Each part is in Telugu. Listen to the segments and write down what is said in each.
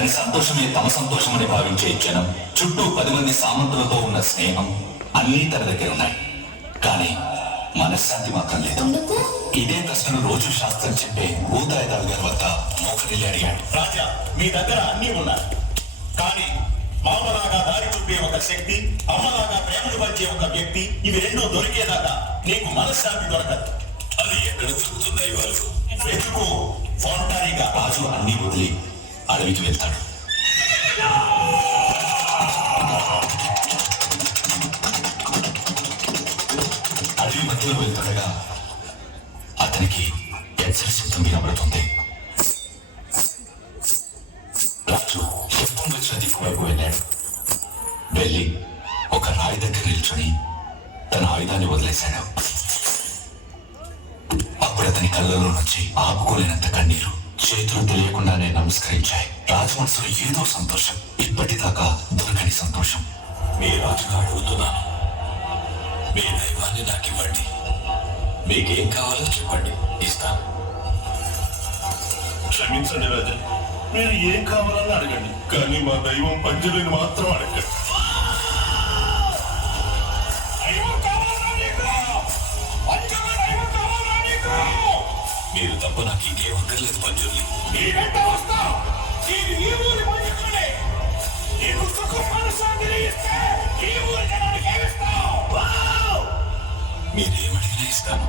అతని సంతోషమే తమ సంతోషమని భావించే జనం, చుట్టూ 10 మంది సామంతులతో ఉన్న స్నేహం అన్నీ తన దగ్గర ఉన్నాయి. కానీ మనశ్శాంతి మాత్రం లేదు. ఇదే ప్రశ్నను రోజు శాస్త్రం చెప్పే భూతాయిదాల్ గారి వద్ద మోకరిల్లి అడిగాడు. రాజా, మీ దగ్గర అన్నీ ఉన్నాయి, కానీ మామలాగా దారి చూపే ఒక శక్తి, అమ్మలాగా ప్రేమను పంచే ఒక వ్యక్తి, ఇవి రెండూ దొరికేదాకా నీకు మనశ్శాంతి దొరకదు. అది ఎక్కడ దొరుకుతున్నాయి వాళ్ళు? వెతుకు. ఫోంటారీగా. రాజు అన్ని వదిలి అడవికి వెళ్తాడు. అడవి మధ్యలో వెళ్తుండగా అతనికి పెన్సిల్ శబ్దం వినబడుతుంది. రాజు శబ్దం వచ్చిన దిక్కు వైపు వెళ్ళాడు. వెళ్ళి ఒక రాయి దగ్గర నిల్చొని తన ఆయుధాన్ని వదిలేశాడు. అప్పుడు అతని కళ్ళలో నుంచి ఆపుకోలేనంత కన్నీరు, చేతులు తెలియకుండానే నమస్కరించాయి. రాజు మనసులో ఏదో సంతోషం, ఇప్పటిదాకా దొరకని సంతోషం. మీ రాజుగా అడుగుతున్నాను, మీ దైవాన్ని నాకు ఇవ్వండి. మీకేం కావాలో చెప్పండి, ఇస్తాను. క్షమించండి రాజా, మీరు ఏం కావాలని అడగండి, కానీ మా దైవం పంజరుని మాత్రం అడగండి. మీరు తప్ప నాకు ఇంకేం అక్కర్లేదు పంజుర్లి. మీరేమడిగినా ఇస్తాను.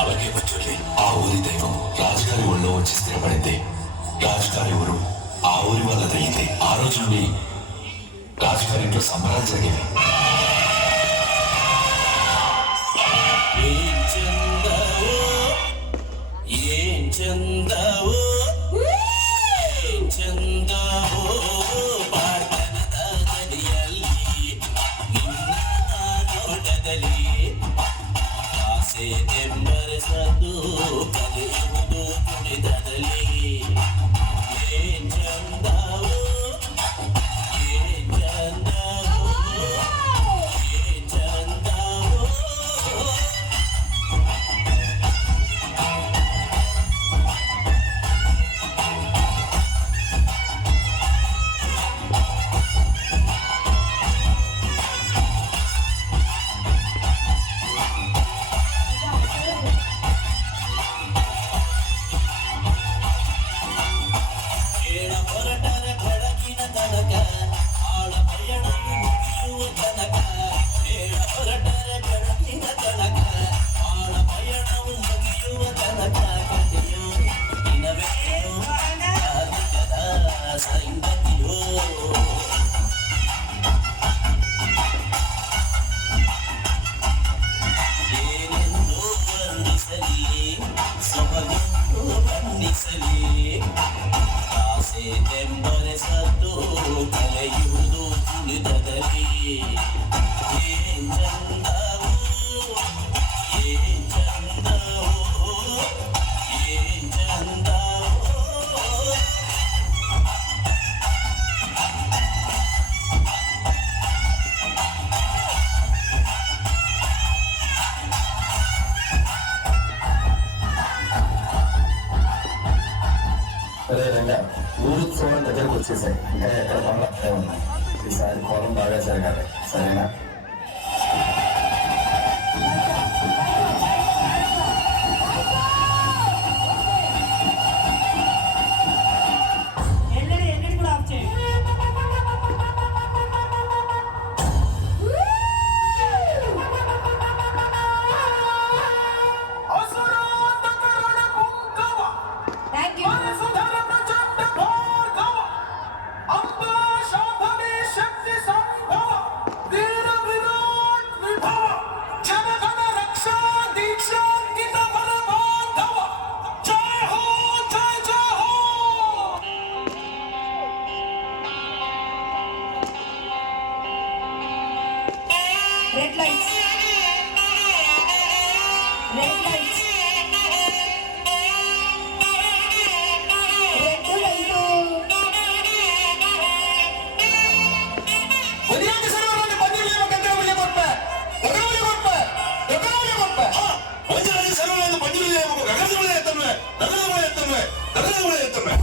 అలాగే పంజుర్లి, ఆ ఊరి దైవం రాజుగారి ఊళ్ళో వచ్చి స్థిరపడింది. రాజుగారి ఊరు ఆ ఊరి వాళ్ళదయ్యింది. ఆ రోజు నుండి రాజుగారి ఇంట్లో సంబరాలు జరిగేవి. ఊరు చూడడం దగ్గరకు వచ్చేసాయి. ఇంకా ఎక్కడ పనులు అక్కడే ఉన్నాయి. ఈసారి కోలం బాగా జరగాలి, సరేనా? Red lights red lights red light ಒರಿಯಾದ ಸರ್ವರನ್ನು ಬಂದಿರಲಿಲ್ಲ ಗಂಗವಲ್ಲಿ ಕೊಟ್ಟ ಪಂಜರಲ್ಲಿ ಸರ್ವರನ್ನು ಬಂದಿರಲಿಲ್ಲ ಗಗನದೊಳಗೆ ಎತ್ತನ್ವೆ ನಗರದೊಳಗೆ ಎತ್ತನ್ವೆ ನಗರದೊಳಗೆ ಎತ್ತನ್ವೆ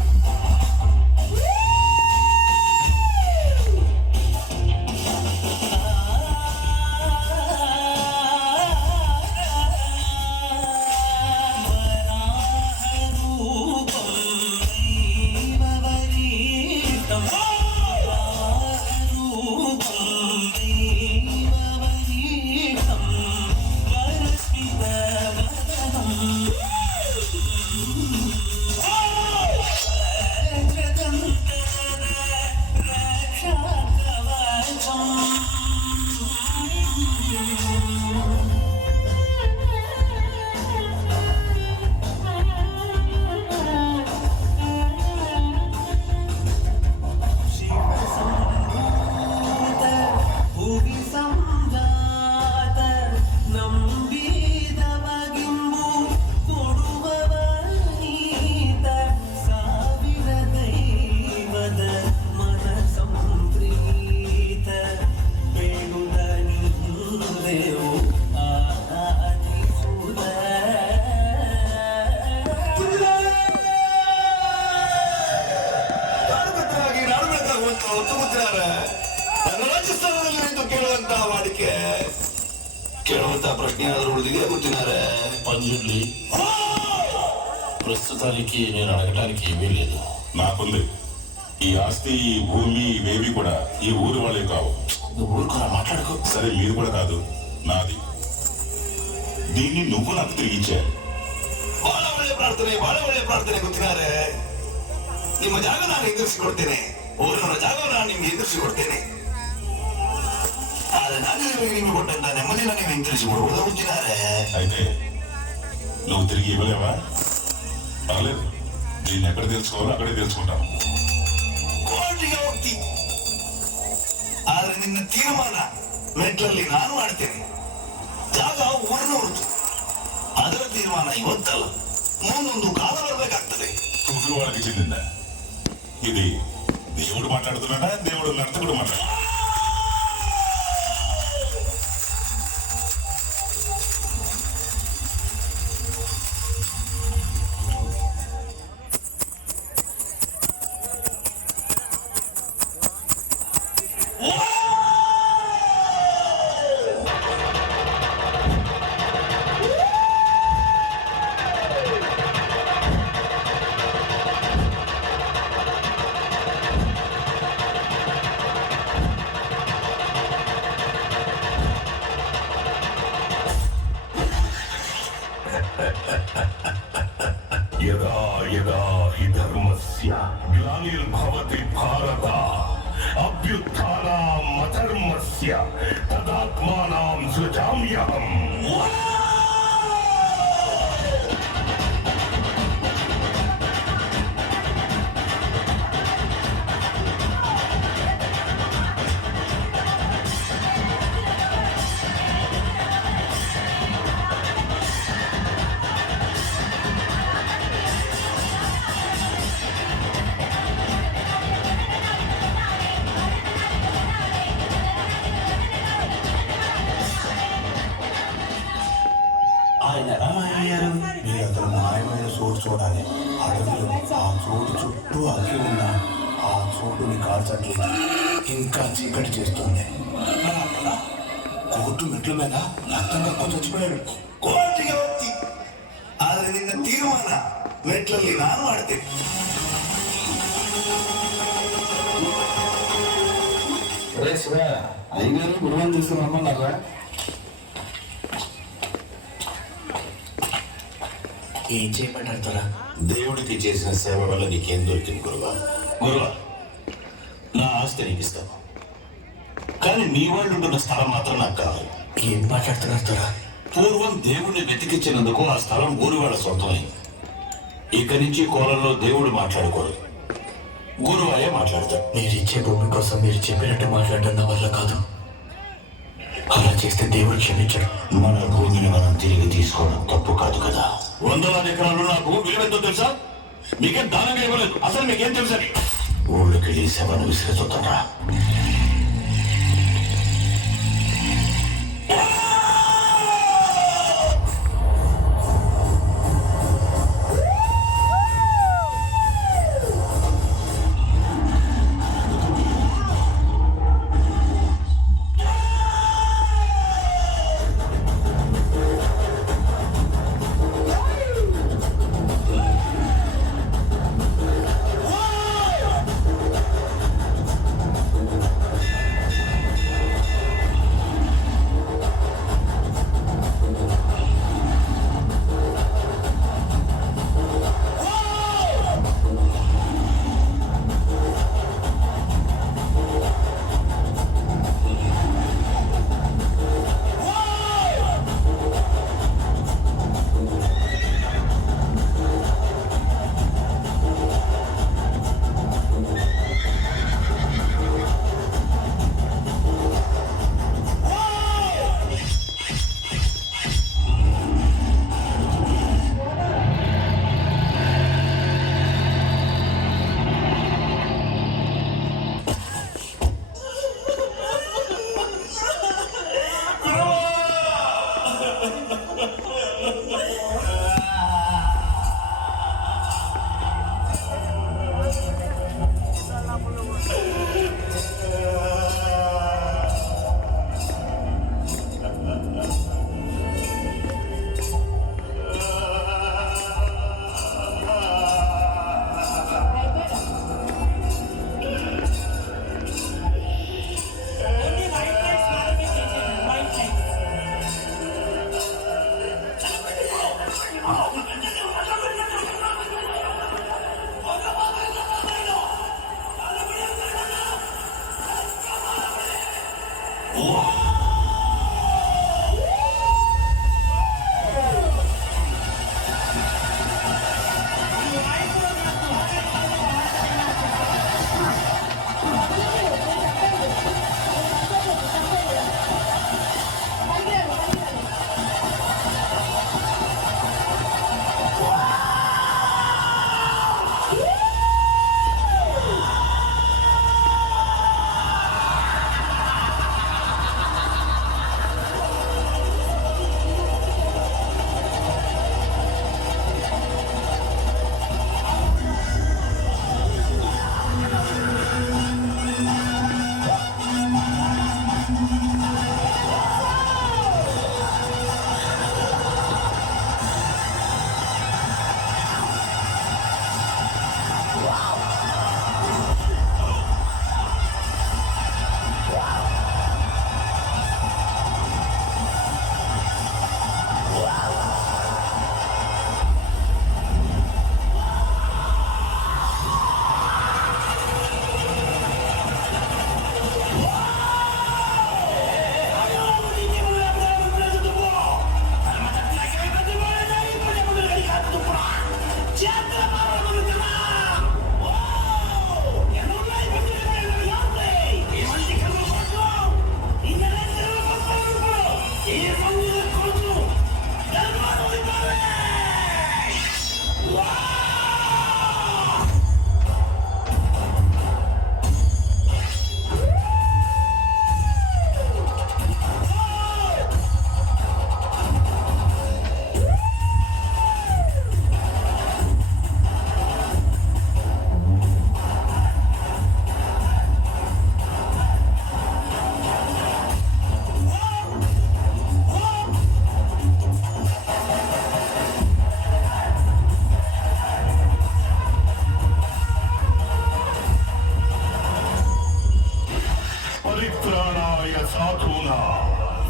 ರಾಜಸ್ಥಾನದಲ್ಲಿ ನಿಂತು ಕೇಳುವಂತಹ ವಾಡಿಕೆ ಕೇಳುವಂತಹ ಪ್ರಶ್ನೆ ಆದರೂ ఉడిదిగే కూర్చున్నారే పంజుల్లి ప్రస్తుతానికి నేను అడగటానికి ఏమీ లేదు. నాకుంది. ఈ ఆస్తి ఈ భూమి ఇవేవి కూడా ఈ ఊరు వాళ్ళే కావు. నువ్వు ఊరుకురా మాట్లాడుకో. సరే మీరు కూడా కాదు, నాది. దీన్ని నువ్వు నాకు తిరిగి ఇచ్చారు. ಬಹಳ ಒಳ್ಳೆ ಪ್ರಾರ್ಥನೆ ಗೊತ್ತಿದ್ದಾರೆ. ನಿಮ್ಮ ಜಾಗ ನಾನು ಎದುರಿಸಿಕೊಡ್ತೇನೆ, ಊರಿನ ಜಾಗ ನಾನು ನಿಮ್ಗೆ ಎದುರಿಸಿಕೊಡ್ತೇನೆ. ಆದ್ರೆ ನಾನು ನಿಮಗೆ ಕೊಟ್ಟಂತ ನೆಮ್ಮದಿನ ನೀವು ಹಿಂತಿರಿಸಿಕೊಡುವುದು ಗೊತ್ತಿದ್ದಾರೆ. అయితే నువ్వు తిరిగి ఇవ్వలేవా? పర్లేదు, దీన్ని ఎక్కడ తెలుసుకోవాలో అక్కడే తెలుసుకుంటాను. ಕೋರ್ಟಿಗೆ ಹೋಗ್ತಿ, ಆದ್ರೆ ನಿನ್ನ ತೀರ್ಮಾನ ಮೆಟ್ಲಲ್ಲಿ ನಾನು ಮಾಡ್ತೇನೆ. ಜಾಗ ಊರಿನವ್ರದ್ದು, ಅದರ ತೀರ್ಮಾನ ಇವತ್ತಲ್ಲ, ಮುಂದೊಂದು ಕಾಲ ಬರಬೇಕಾಗ್ತದೆ. ఊరు వాళ్ళకి చెందిందా? ఇది దేవుడు మాట్లాడుతున్నాడా, దేవుడు నర్తకుడు మాట్లాడు? यदा यदा हि धर्मस्य ग्लानिर्भवति भारत अभ्युत्थानम् अधर्मस्य तदात्मानां सृजाम्यहम्. ఆయన ఎలా మాయమయ్యారు? మీరు అతను మాయమైన చోటు చూడాలి. అడవిలో ఆ చోటు చుట్టూ అగ్గి ఉన్న ఆ చోటుని కాల్చట్లేదు, ఇంకా చీకటి చేస్తుంది. కోర్టు మెట్ల మీద రక్తం కక్కువ చచ్చిపోయాడు. ಕೋರ್ಟಿಗೆ ಹೋಗ್ತಿ, ಆದ್ರೆ ನಿನ್ನ ತೀರ್ಮಾನ ಮೆಟ್ಲಲ್ಲಿ ನಾನು ಮಾಡ್ತೇನೆ. అయ్యగారు గురువాన్ని తీసుకుని రమ్మన్నారా? ఏం చేయమంటారా? దేవుడికి చేసిన సేవ వల్ల నీకేం దొరికింది గురువా? గురువా, నా ఆస్తి నీకు ఇస్తాను, కానీ మీ వాళ్ళు ఉంటున్న స్థలం మాత్రం నాకు కావాలి. ఏం మాట్లాడుతున్నారా? పూర్వం దేవుడిని వెతికించినందుకు ఆ స్థలం ఊరి వాళ్ళ సొంతమైంది. ఇక నుంచి కోలంలో దేవుడు మాట్లాడకూడదు, గురువాయే మాట్లాడతాడు. మీరు ఇచ్చే భూమి కోసం మీరు చెప్పినట్టు మాట్లాడడం నా వల్ల కాదు. అలా చేస్తే దేవుడు క్షమించడు. మన భూమిని మనం తిరిగి తీసుకోవడం తప్పు కాదు కదా. 100 ఎకరాలు నా భూమి విలువెంతో తెలుసా? మీకేం దానంగా ఇవ్వలేదు. అసలు మీకేం తెలుసని ఊళ్ళోకి శవను విసిరిపోతారా?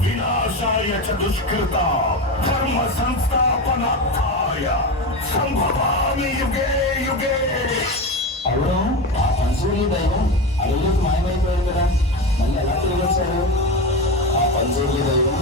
వినాశాయ చ దుష్కృత ధర్మ సంస్థాపనార్థాయ సంభవామి యుగే యుగే. అవును, ఆ పంచూరి దైవం అడవులకు మాయమైపోయాడు కదా, మళ్ళీ ఎలా తిరిగి వచ్చారు? ఆ పంచూరి దైవం